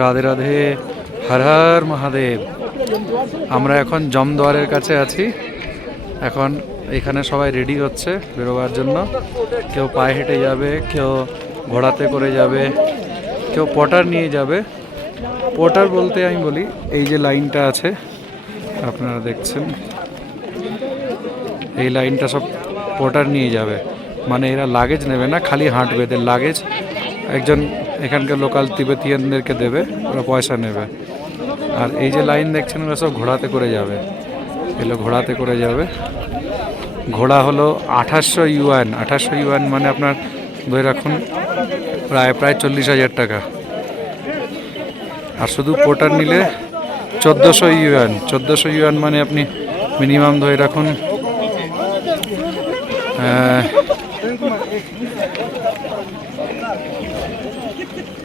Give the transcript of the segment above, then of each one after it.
রাধে রাধে, হর হর মহাদেব। আমরা এখন জমদুয়ারের কাছে আছি। এখন এখানে সবাই রেডি হচ্ছে বেরোবার জন্য। কেউ পায়ে হেঁটে যাবে, কেউ ঘোড়াতে করে যাবে, কেউ পটার নিয়ে যাবে। পটার বলতে আমি বলি, এই যে লাইনটা আছে আপনারা দেখছেন, এই লাইনটা সব পটার নিয়ে যাবে। মানে এরা লাগেজ নেবে না, খালি হাঁটবে। এদের লাগেজ একজন এখানকার লোকাল তিবেতিয়ানদেরকে দেবে, ওরা পয়সা নেবে। আর এই যে লাইন দেখছেন, ওরা সব ঘোড়াতে করে যাবে। এগুলো ঘোড়াতে করে যাবে। ঘোড়া হলো 2800 ইউয়ান। 2800 ইউয়ান মানে আপনার ধরে রাখুন প্রায় 40,000 টাকা। আর শুধু পোটার নিলে 1400 ইউয়ান। 1400 ইউয়ান মানে আপনি মিনিমাম ধরে রাখুন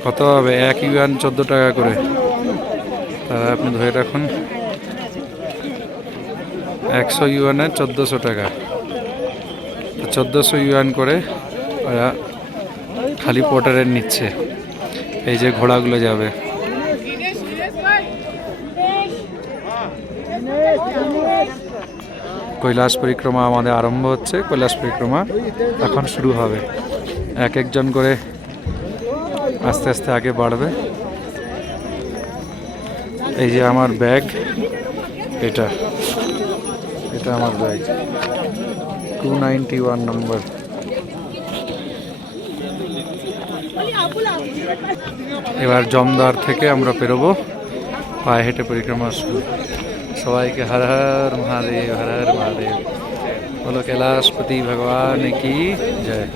কত হবে, 1 ইউয়ান 14 টাকা করে। তাহলে আপনি ধরে রাখুন 100 ইউয়ানে 1400 টাকা। 1400 ইউয়ান করে ওরা খালি পোটারের নিচ্ছে। এই যে ঘোড়াগুলো যাবে। কৈলাস পরিক্রমা আমাদের আরম্ভ হচ্ছে। কৈলাস পরিক্রমা এখন শুরু হবে। এক একজন করে আস্তে আস্তে আগে বাড়বে। এই যে আমার ব্যাগ, এটা আমার ব্যাগ 291 নম্বর। এবার জমদুয়ার থেকে আমরা পেরোবো, পায়ে হেঁটে পরিক্রমা শুরু। সবাইকে হর হর মহাদেব, হর হর মহাদেব। বলো কৈলাসপতি ভগবান কি জয়।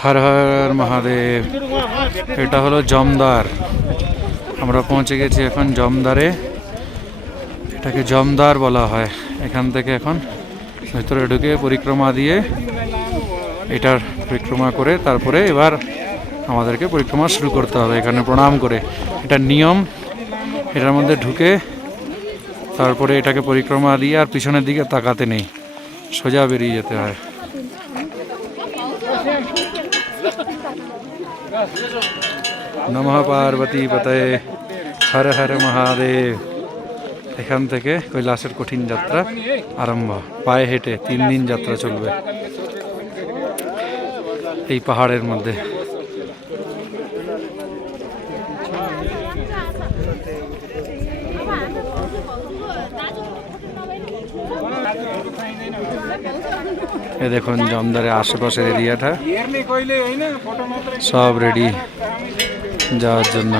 হর হর মহাদেব। এটা হলো জমদুয়ার। আমরা পৌঁছে গেছি এখন জমদুয়ারে। এটাকে জমদুয়ার বলা হয়। এখান থেকে এখন ভেতরে ঢুকে পরিক্রমা দিয়ে, এটার পরিক্রমা করে তারপরে এবার আমাদেরকে পরিক্রমা শুরু করতে হবে এখানে প্রণাম করে। এটা নিয়ম। এটার মধ্যে ঢুকে তারপরে এটাকে পরিক্রমা দিয়ে আর পিছনের দিকে তাকাতে নেই, সোজা বেরিয়ে যেতে হয়। নমঃ পার্বতী পতয়ে, হর হর মহাদেব। এখান থেকে কৈলাসের কঠিন যাত্রা আরম্ভ। পায়ে হেঁটে 3 দিন যাত্রা চলবে এই পাহাড়ের মধ্যে। এ দেখুন জমদুয়ারের আশেপাশের এরিয়াটা সব রেডি যাওয়ার জন্য।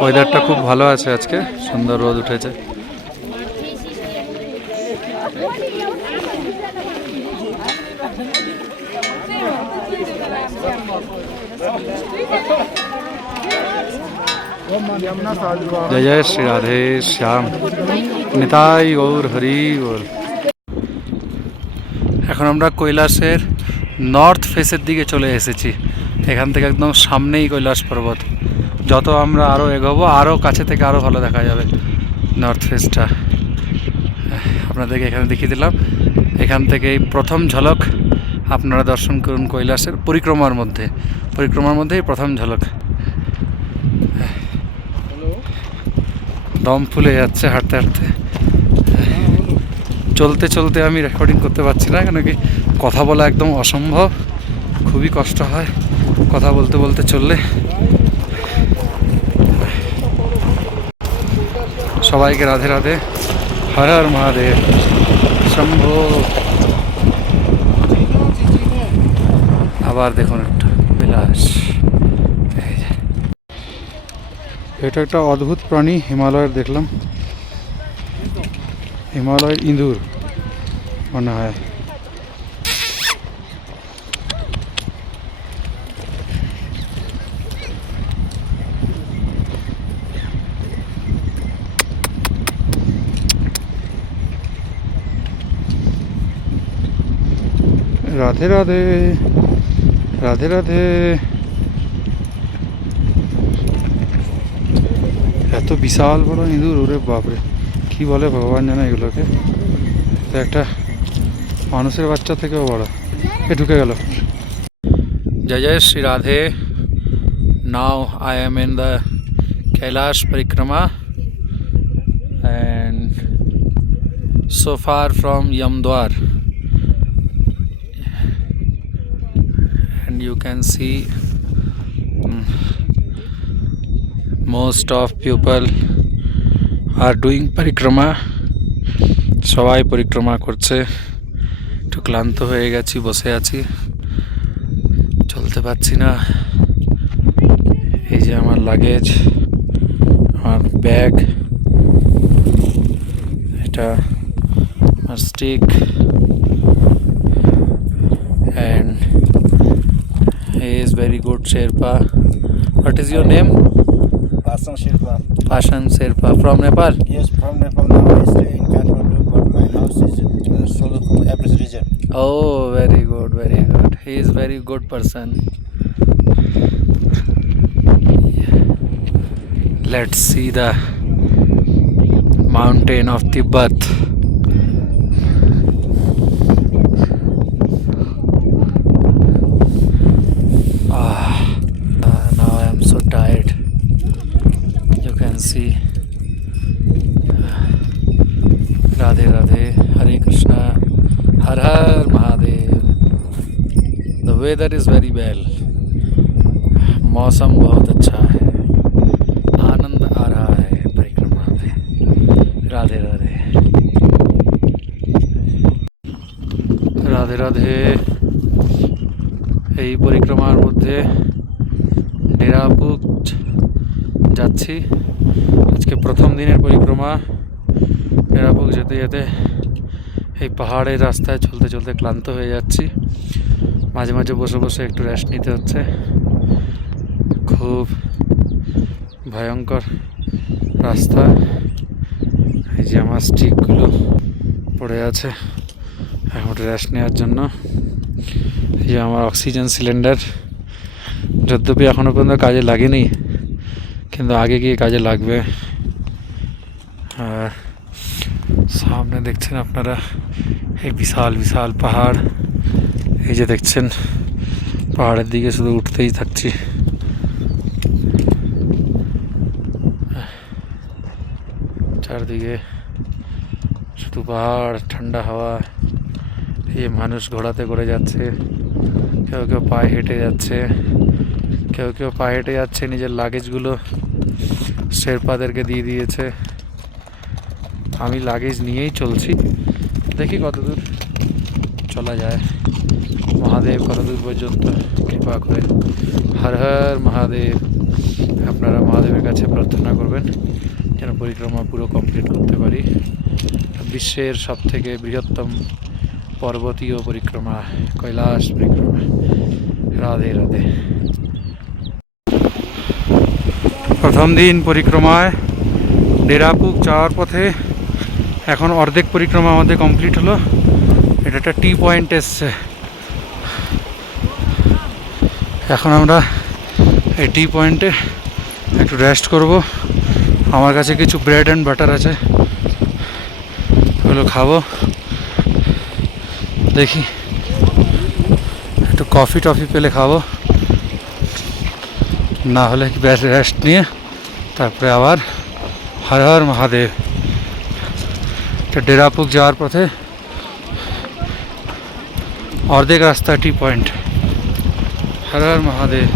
ওয়েদারটা খুব ভালো আছে আজকে, সুন্দর রোদ উঠেছে। জয় জয় শ্রী রাধে শ্যাম, নিতাই গৌর হরি বল। এখন আমরা কৈলাসের নর্থ ফেসের দিকে চলে এসেছি। এখান থেকে একদম সামনেই কৈলাস পর্বত। যত আমরা আরও এগোবো আরও কাছে থেকে আরও ভালো দেখা যাবে নর্থ ফেসটা। আপনাদেরকে এখানে দেখিয়ে দিলাম। এখান থেকে এই প্রথম ঝলক আপনারা দর্শন করুন কৈলাসের পরিক্রমার মধ্যে। এই প্রথম ঝলক। দম ফুলে যাচ্ছে হাঁটতে হাঁটতে। চলতে চলতে আমি রেকর্ডিং করতে পারছি না, কেন কি কথা বলা একদম অসম্ভব, খুবই কষ্ট হয় কথা বলতে বলতে চললে। সবাইকে রাধে রাধে, হর হর মহাদেব, শম্ভো। আবার দেখুন একটা কৈলাস। এটা একটা অদ্ভুত প্রাণী হিমালয়ের দেখলাম, হিমালয়ের ইঁদুর মনে হয়। রাধে রাধে, রাধে রাধে। এত বিশাল বড় ইঁদুর, ওরে বাপরে, কি বলে ভগবান জানে এগুলোকে। একটা মানুষের বাচ্চা থেকেও বড়। এ ঢুকে গেল। जय जय Shri Radhe. Now I am in the Kailash Parikrama and so far from Yamdwar, and you can see most of people are doing parikrama. সবাই পরিক্রমা করছে। একটু ক্লান্ত হয়ে গেছি, বসে আছি, চলতে পারছি না। এই যে আমার লাগেজ, আমার ব্যাগ, এটা আমার stick, and he is very good Sherpa. What is your name? Pashan Sherpa. Pashan Sherpa from Nepal. Yes, from Nepal. Now I stay in Kathmandu, but my house is in Solokun, Abris region. Oh, very good, very good. He is very good person. Let's see the mountain of Tibet. Now I am so tired. You can see. Radhe Radhe, Hare Krishna, Har Har Mahadev. The weather is very well. मौसम बहुत अच्छा है, आनंद आ रहा है परिक्रमा में। राधे राधे, রাধে রাধে। এই পরিক্রমার মধ্যে ডেরাপুক যাচ্ছি। আজকে প্রথম দিনের পরিক্রমা। ডেরাপুক যেতে যেতে এই পাহাড়ের রাস্তায় চলতে চলতে ক্লান্ত হয়ে যাচ্ছি। মাঝে মাঝে বসে বসে একটু রেস্ট নিতে হচ্ছে। খুব ভয়ঙ্কর রাস্তা। এই যে আমার স্টিকগুলো পড়ে আছে এখন রেস্ট নেওয়ার জন্য। এই যে আমার অক্সিজেন সিলিন্ডার, যদ্যপি এখনও পর্যন্ত কাজে লাগেনি, কিন্তু আগে গিয়ে কাজে লাগবে। আর সামনে দেখছেন আপনারা এই বিশাল বিশাল পাহাড়। এই যে দেখছেন পাহাড়ের দিকে শুধু উঠতেই থাকছি। চারদিকে শুধু পাহাড়, ঠান্ডা হাওয়া। এই মানুষ ঘোড়াতে করে যাচ্ছে, কেউ কেউ পায়ে হেঁটে যাচ্ছে, কেউ কেউ পায়ে হেঁটে যাচ্ছে। নিজের লাগেজগুলো শেরপাদেরকে দিয়ে দিয়েছে। আমি লাগেজ নিয়েই চলছি, দেখি কতদূর চলা যায়। মহাদেব কতদূর পর্যন্ত কৃপা করে। হর হর মহাদেব। আপনারা মহাদেবের কাছে প্রার্থনা করবেন যেন পরিক্রমা পুরো কমপ্লিট করতে পারি। বিশ্বের সবথেকে বৃহত্তম পর্বতীয় পরিক্রমা কৈলাস পরিক্রমা। রাধে রাধে। প্রথম দিন পরিক্রমায় ডেরাপুক যাওয়ার পথে এখন অর্ধেক পরিক্রমা আমাদের কমপ্লিট হলো। এটা একটা টি পয়েন্ট এসছে। এখন আমরা এই টি পয়েন্টে একটু রেস্ট করব। আমার কাছে কিছু ব্রেড অ্যান্ড বাটার আছে, ওগুলো খাবো। দেখি একটু কফি টফি পেলে খাবো, না হলে রেস্ট নিয়ে তারপরে আবার হর হর মহাদেব। ডেরাপুক যাওয়ার পথে অর্ধেক রাস্তা টি পয়েন্ট। হর হর মহাদেব।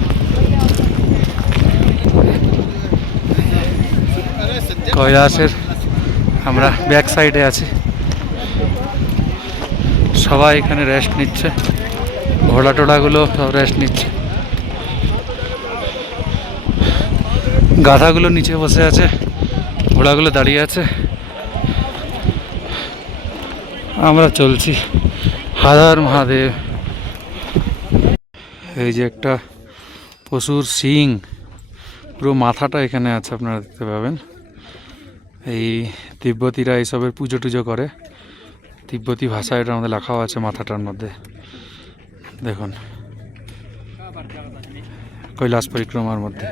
কৈলাসের আমরা ব্যাক সাইডে আছি, সবাই এখানে রেস্ট নিচ্ছে। ঘোড়া টোড়াগুলো সব রেস্ট নিচ্ছে। গাধাগুলো নিচে বসে আছে, ঘোড়াগুলো দাঁড়িয়ে আছে। আমরা চলছি। হর হর মহাদেব। এই যে একটা পশুর শিং, পুরো মাথাটা এখানে আছে, আপনারা দেখতে পাবেন। এই তিব্বতীরা এইসবের পুজো টুজো করে। তিব্বতী ভাষায় এটা আমাদের লেখাও আছে মাথাটার মধ্যে। দেখুন কৈলাস পরিক্রমার মধ্যে।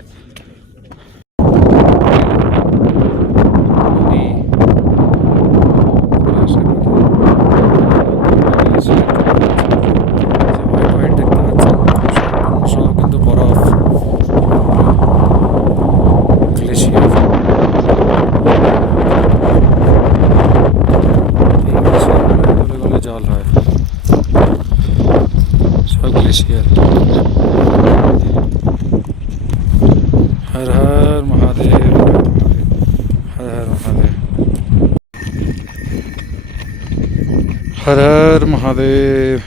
হর হর মহাদেব,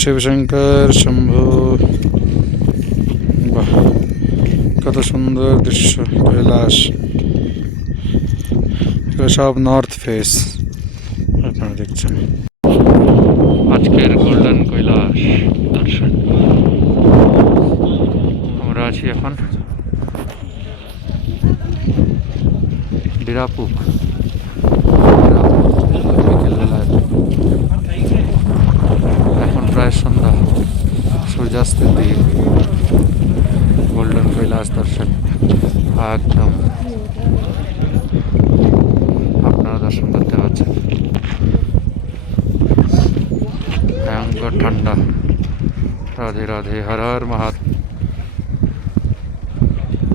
শিবশঙ্কর শম্ভু। বাহ, কত সুন্দর দৃশ্য। কৈলাস, এগুলো সব নর্থ ফেস আপনারা দেখছেন। আজকের গোল্ডেন কৈলাস দর্শন। আমরা আছি এখন ডিরাপুক। বিকেলবেলায় এখন প্রায় সন্ধ্যা, সূর্যাস্তের দিকে গোল্ডেন কৈলাস দর্শন একদম আপনারা দর্শন করতে পারছেন। ভয়ঙ্কর ঠান্ডা। রাধে রাধে, হর হর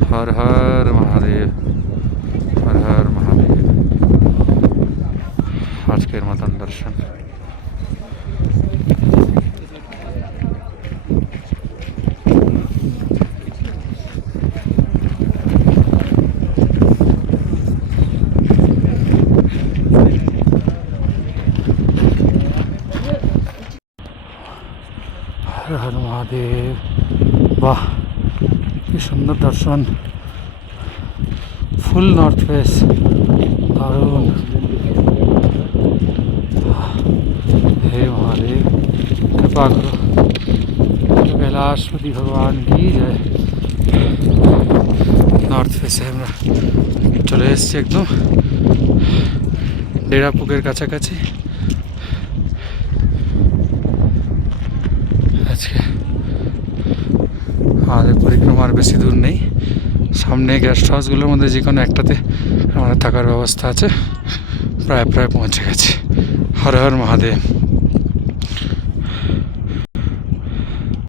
হর হর মহাদেব, হর হর মহাদেব। আজকের মতন দর্শন। হর হর মহাদেব। বাহ, কি সুন্দর দর্শন। ফুল নর্থ ফেস, দারুণ। हे महादेव, कृपा करो। कैलाशपति भगवान की जय। নর্থ ফেসে আমরা চলে এসেছি একদম ডেরাপুকের কাছাকাছি। আজকে আমাদের পরিক্রমার বেশি দূর নেই, সামনে গেস্ট হাউসগুলোর মধ্যে যে কোনো একটাতে আমাদের থাকার ব্যবস্থা আছে। প্রায় পৌঁছে গেছি। হর হর মহাদেব।